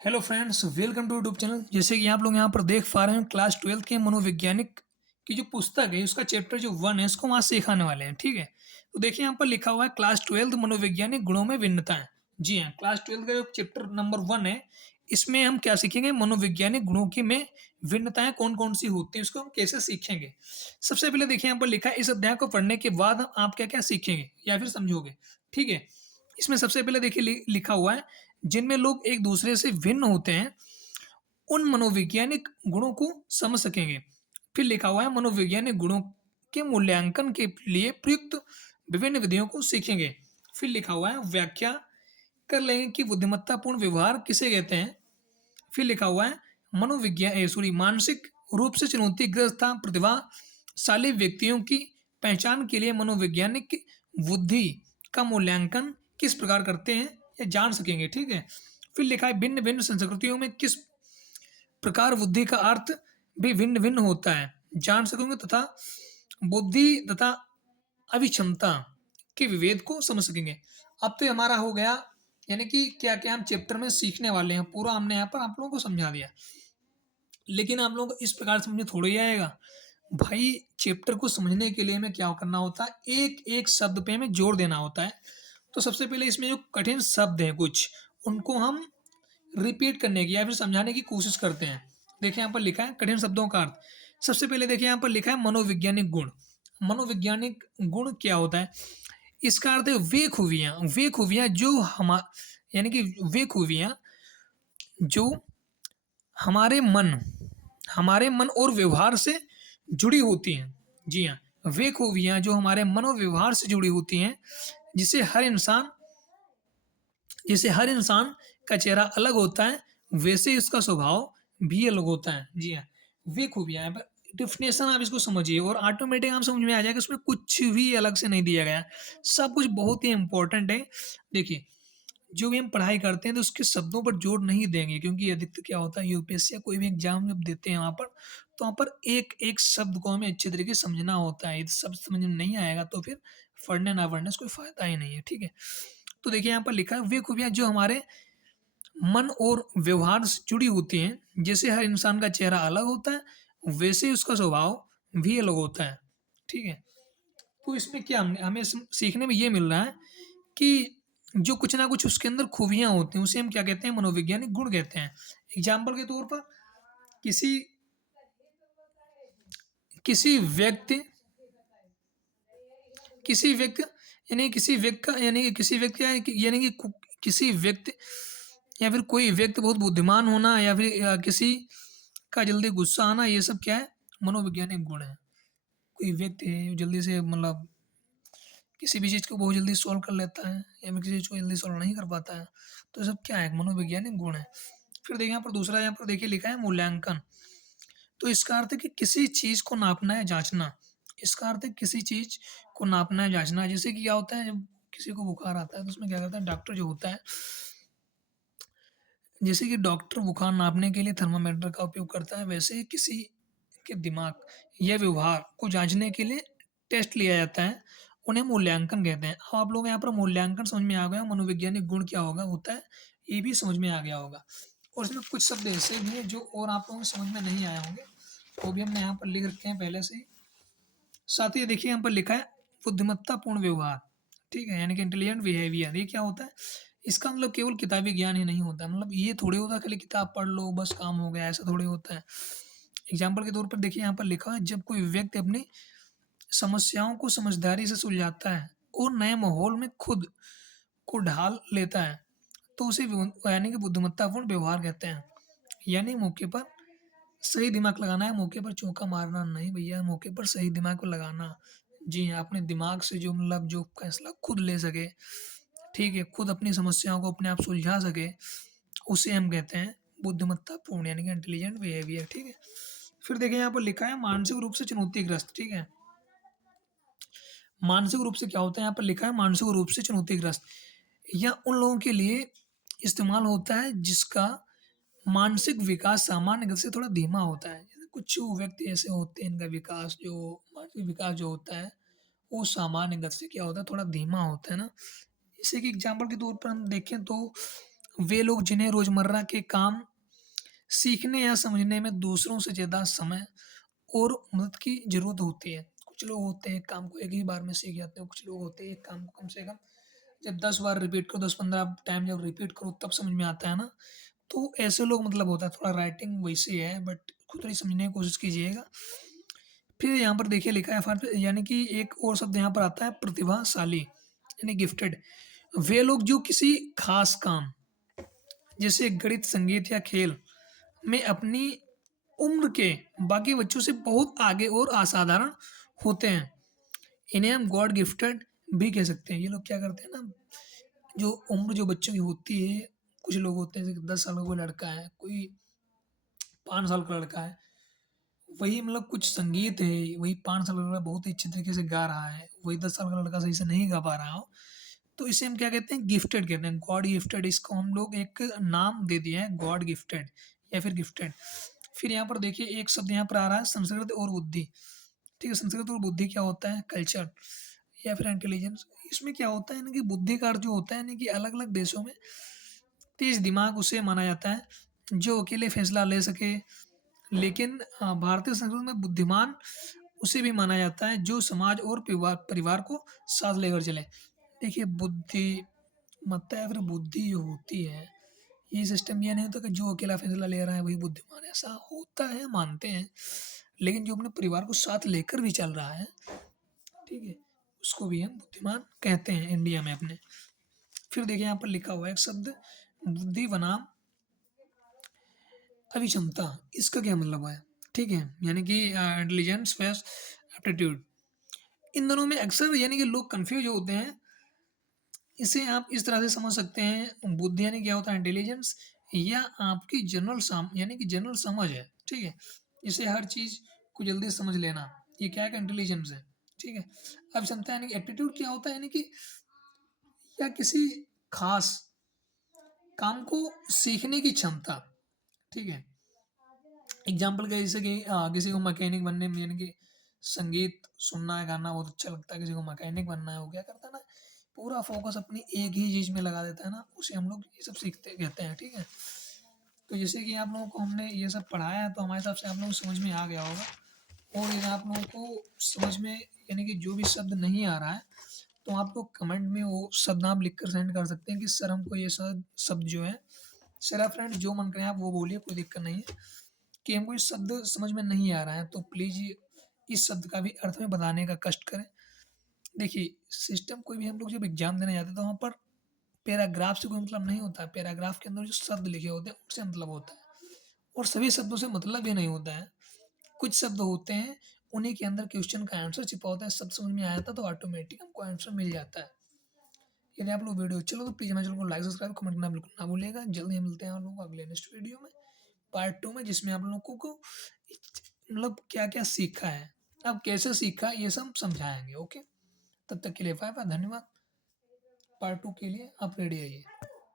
Hello friends, welcome to YouTube channel. जैसे कि आप लोग यहाँ पर देख पा रहे हैं, क्लास 12 के मनोवैज्ञानिक की जो पुस्तक है उसका चैप्टर जो 1 है इसको वहाँ सिखाने वाले हैं। ठीक है, तो देखिए यहाँ पर लिखा हुआ है क्लास 12 मनोवैज्ञानिक गुणों में भिन्नताएं। जी हाँ, क्लास 12 का जो चैप्टर नंबर 1 है इसमें हम क्या सीखेंगे, मनोवैज्ञानिक गुणों की में भिन्नताएं कौन कौन सी होती हैं उसको हम कैसे सीखेंगे। सबसे पहले देखिए यहाँ पर लिखा है, इस अध्याय को पढ़ने के बाद आप क्या क्या सीखेंगे या फिर समझोगे। ठीक है, इसमें सबसे पहले देखिए लिखा हुआ है, जिनमें लोग एक दूसरे से भिन्न होते हैं उन मनोवैज्ञानिक गुणों को समझ सकेंगे। फिर लिखा हुआ है, मनोवैज्ञानिक गुणों के मूल्यांकन के लिए प्रयुक्त विभिन्न विधियों को सीखेंगे। फिर लिखा हुआ है, व्याख्या कर लेंगे कि बुद्धिमत्तापूर्ण व्यवहार किसे कहते हैं। फिर लिखा हुआ है, मानसिक रूप से चुनौतीग्रस्त था प्रतिभाशाली व्यक्तियों की पहचान के लिए मनोवैज्ञानिक बुद्धि का मूल्यांकन किस प्रकार करते हैं या जान सकेंगे। ठीक है, फिर लिखा है, भिन्न भिन्न संस्कृतियों में किस प्रकार बुद्धि का अर्थ भी भिन्न भिन्न होता है जान सकेंगे, तथा बुद्धि तथा अभिक्षमता के विभेद को समझ सकेंगे। अब तो हमारा हो गया, यानी कि क्या क्या हम चैप्टर में सीखने वाले हैं पूरा हमने यहाँ पर आप लोगों को समझा दिया। लेकिन आप लोगों को इस प्रकार समझे थोड़ा ही आएगा भाई। चैप्टर को समझने के लिए हमें क्या करना होता है, एक एक शब्द पे हमें जोर देना होता है। तो सबसे पहले इसमें जो कठिन शब्द हैं कुछ, उनको हम रिपीट करने की या फिर समझाने की कोशिश करते हैं। देखिए यहाँ पर लिखा है कठिन शब्दों का अर्थ। सबसे पहले देखिए यहाँ पर लिखा है मनोवैज्ञानिक गुण। मनोवैज्ञानिक गुण क्या होता है, इसका अर्थ है वे खूबियाँ, वे खूबियाँ जो हम, यानी कि वे खूबियाँ जो हमारे मन और व्यवहार से जुड़ी होती हैं। जी हाँ, वे खूबियाँ जो हमारे मन और व्यवहार से जुड़ी होती हैं, जिसे हर इंसान जैसे हर इंसान का चेहरा अलग होता है वैसे ही उसका स्वभाव भी अलग होता है। जी हाँ, वे खूबियाँ हैं। डिफिनेशन आप इसको समझिए और ऑटोमेटिक आप समझ में आ जाएगा, इसमें कुछ भी अलग से नहीं दिया गया, सब कुछ बहुत ही इंपॉर्टेंट है। देखिए, जो भी हम पढ़ाई करते हैं तो उसके शब्दों पर जोर नहीं देंगे, क्योंकि अधिकतर क्या होता है, यूपीएससी या कोई भी एग्जाम जब देते हैं वहाँ पर, तो वहाँ पर एक एक शब्द को हमें अच्छे तरीके से समझना होता है। यदि शब्द समझ में नहीं आएगा तो फिर पढ़ने ना पढ़ने से कोई फायदा ही नहीं है। ठीक है, तो देखिए यहाँ पर लिखा है, वे खूबियाँ जो हमारे मन और व्यवहार से जुड़ी होती हैं, जैसे हर इंसान का चेहरा अलग होता है वैसे ही उसका स्वभाव भी अलग होता है। ठीक है, तो इसमें क्या हमें सीखने में ये मिल रहा है कि जो कुछ ना कुछ उसके अंदर खूबियाँ होती हैं उसे हम क्या कहते हैं, मनोवैज्ञानिक गुण कहते हैं। एग्जाम्पल के तौर पर, किसी किसी व्यक्ति किसी व्यक्ति यानी किसी व्यक्ति का यानी कि किसी व्यक्ति यानी कि किसी व्यक्ति या फिर कोई व्यक्ति बहुत बुद्धिमान होना या फिर किसी का जल्दी गुस्सा आना, ये सब क्या है, मनोवैज्ञानिक गुण है। कोई व्यक्ति है जो जल्दी से मतलब किसी भी चीज़ को बहुत जल्दी सॉल्व कर लेता है या फिर किसी चीज़ को जल्दी सॉल्व नहीं कर पाता है, तो ये सब क्या है, मनोवैज्ञानिक गुण है। फिर देखिए यहाँ पर दूसरा, यहाँ पर देखिए लिखा है मूल्यांकन। तो इसका अर्थ है कि किसी चीज़ को नापना या जांचना। इसका अर्थ है किसी चीज़ को नापना या जांचना। जैसे कि क्या होता है, जब किसी को बुखार आता है तो उसमें क्या करता है, डॉक्टर जो होता है, जैसे कि डॉक्टर बुखार नापने के लिए थर्मामीटर का उपयोग करता है, वैसे ही किसी के दिमाग या व्यवहार को जांचने के लिए टेस्ट लिया जाता है, उन्हें मूल्यांकन कहते हैं। अब आप लोग यहाँ पर मूल्यांकन समझ में आ गया, मनोवैज्ञानिक गुण क्या होता है ये भी समझ में आ गया होगा। और इसमें कुछ शब्द ऐसे भी हैं जो और आप लोगों को समझ में नहीं आए होंगे, वो भी हमने यहाँ पर लिख रखे हैं पहले से ही। साथ ही देखिए यहाँ पर लिखा है बुद्धिमत्तापूर्ण व्यवहार। ठीक है, यानी कि इंटेलिजेंट बिहेवियर, ये क्या होता है, इसका मतलब केवल किताबी ज्ञान ही नहीं होता। मतलब ये थोड़ी होता है खाली किताब पढ़ लो बस काम हो गया, ऐसा थोड़ी होता है। एग्जाम्पल के तौर पर देखिए यहाँ पर लिखा है, जब कोई व्यक्ति अपनी समस्याओं को समझदारी से सुलझाता है और नए माहौल में खुद को ढाल लेता है, तो उसे यानी कि बुद्धिमत्तापूर्ण व्यवहार कहते हैं। यानी मौके पर सही दिमाग लगाना है, मौके पर चौका मारना नहीं भैया, मौके पर सही दिमाग को लगाना। जी हाँ, अपने दिमाग से जो मतलब जो फैसला खुद ले सके, ठीक है, खुद अपनी समस्याओं को अपने आप सुलझा सके, उसे हम कहते हैं बुद्धिमत्तापूर्ण यानी कि इंटेलिजेंट बिहेवियर। ठीक है, फिर देखिए यहाँ पर लिखा है मानसिक रूप से चुनौतीग्रस्त। ठीक है, मानसिक रूप से क्या होता है, यहाँ पर लिखा है मानसिक रूप से चुनौतीग्रस्त, या उन लोगों के लिए इस्तेमाल होता है जिसका मानसिक विकास सामान्य गति से थोड़ा धीमा होता है। जैसे कुछ व्यक्ति ऐसे होते हैं, इनका विकास जो मानसिक विकास जो होता है वो सामान्य गति से क्या होता है, थोड़ा धीमा होता है ना। जैसे कि एग्जाम्पल के तौर पर हम देखें तो वे लोग जिन्हें रोज़मर्रा के काम सीखने या समझने में दूसरों से ज़्यादा समय और मदद की ज़रूरत होती है। कुछ लोग होते हैं एक काम को एक ही बार में सीख जाते हैं, कुछ लोग होते हैं एक काम को कम से कम जब 10 बार रिपीट करो, 10-15 टाइम जब रिपीट करो तब समझ में आता है ना, तो ऐसे लोग मतलब होता है थोड़ा राइटिंग वैसी है बट खुद ही समझने की कोशिश कीजिएगा। फिर यहाँ पर देखिए लिखा है यानी कि एक और शब्द यहाँ पर आता है प्रतिभाशाली यानी गिफ्टेड। वे लोग जो किसी खास काम जैसे गणित, संगीत या खेल में अपनी उम्र के बाकी बच्चों से बहुत आगे और असाधारण होते हैं, इन्हें हम गॉड गिफ्टेड भी कह सकते हैं। ये लोग क्या करते हैं ना, जो उम्र जो बच्चों की होती है, कुछ लोग होते हैं जैसे 10 साल का कोई लड़का है, कोई 5 साल का लड़का है, वही मतलब कुछ संगीत है, वही 5 साल का लड़का बहुत ही अच्छे तरीके से गा रहा है, वही 10 साल का लड़का सही से नहीं गा पा रहा हो, तो इसे हम क्या कहते हैं, गिफ्टेड कहते हैं, गॉड गिफ्टेड। इसको हम लोग एक नाम दे दिया है गॉड गिफ्टेड या फिर गिफ्टेड। फिर यहाँ पर देखिए एक शब्द यहाँ पर आ रहा है संस्कृत और बुद्धि। ठीक है, संस्कृत और बुद्धि क्या होता है, कल्चर या फिर इंटेलिजेंस। इसमें क्या होता है ना कि बुद्धि का अर्थ जो होता है ना कि अलग अलग देशों में तेज दिमाग उसे माना जाता है जो अकेले फैसला ले सके, लेकिन भारतीय संस्कृति में बुद्धिमान उसे भी माना जाता है जो समाज और परिवार परिवार को साथ लेकर चले। देखिए बुद्धिमत्ता या फिर बुद्धि जो होती है, ये सिस्टम ये नहीं होता कि जो अकेला फैसला ले रहा है वही बुद्धिमान है, ऐसा होता है मानते हैं, लेकिन जो अपने परिवार को साथ लेकर भी चल रहा है, ठीक है, उसको भी हम बुद्धिमान कहते हैं इंडिया में अपने। फिर देखिए यहाँ पर लिखा हुआ है एक शब्द बुद्धि बनाम अभिक्षमता। इसका क्या मतलब है, ठीक है, यानी कि इंटेलिजेंस प्लस एप्टीट्यूड। इन दोनों में अक्सर यानी कि लोग कंफ्यूज होते हैं। इसे आप इस तरह से समझ सकते हैं, बुद्धि यानी क्या होता है, इंटेलिजेंस या आपकी जनरल यानी कि जनरल समझ है, ठीक है, इसे हर चीज़ को जल्दी समझ लेना, ये क्या है, इंटेलिजेंस है, ठीक है। अब क्षमता यानी कि एप्टीट्यूड क्या होता है, यानी कि या किसी खास काम को सीखने की क्षमता, ठीक है। एग्जाम्पल का जैसे कि किसी को मैकेनिक बनने में यानी कि संगीत सुनना है, गाना बहुत अच्छा लगता है, किसी को मैकेनिक बनना है, वो क्या करता है ना, पूरा फोकस अपनी एक ही चीज़ में लगा देता है ना, उसे हम लोग ये सब सीखते कहते हैं, ठीक है। तो जैसे कि आप लोगों को हमने ये सब पढ़ाया है तो हमारे हिसाब से आप लोगों को समझ में आ गया होगा। और यदि आप लोगों को समझ में यानी कि जो भी शब्द नहीं आ रहा है तो आप लोग कमेंट में वो शब्द आप लिख कर सेंड कर सकते हैं कि सर हमको ये शब्द जो है, सर आप फ्रेंड जो मन करें आप वो बोलिए, कोई दिक्कत नहीं है। कि हमको इस शब्द समझ में नहीं आ रहा है तो प्लीज़ इस शब्द का भी अर्थ में बताने का कष्ट करें। देखिए सिस्टम कोई भी हम लोग जब एग्जाम देने जाते हैं तो वहाँ पर पैराग्राफ से कोई मतलब नहीं होता है, पैराग्राफ के अंदर जो शब्द लिखे होते हैं उनसे मतलब होता है, और सभी शब्दों से मतलब भी नहीं होता है। कुछ शब्द होते हैं उन्हीं के अंदर क्वेश्चन का आंसर छिपा होता है, सब समझ में आया था तो ऑटोमेटिक हमको आंसर मिल जाता है। यदि आप लोग वीडियो चलो तो प्लीज़ हमारे चैनल को लाइक सब्सक्राइब कमेंट करना बिल्कुल ना भूलिएगा। जल्दी हम मिलते हैं आप लोगों को अगले नेक्स्ट वीडियो में पार्ट 2 में, जिसमें आप लोगों को मतलब क्या क्या सीखा है, अब कैसे सीखा ये सब समझाएंगे। ओके, तब तक के लिए बाय बाय, धन्यवाद। पार्ट 2 के लिए आप रेडी आइए।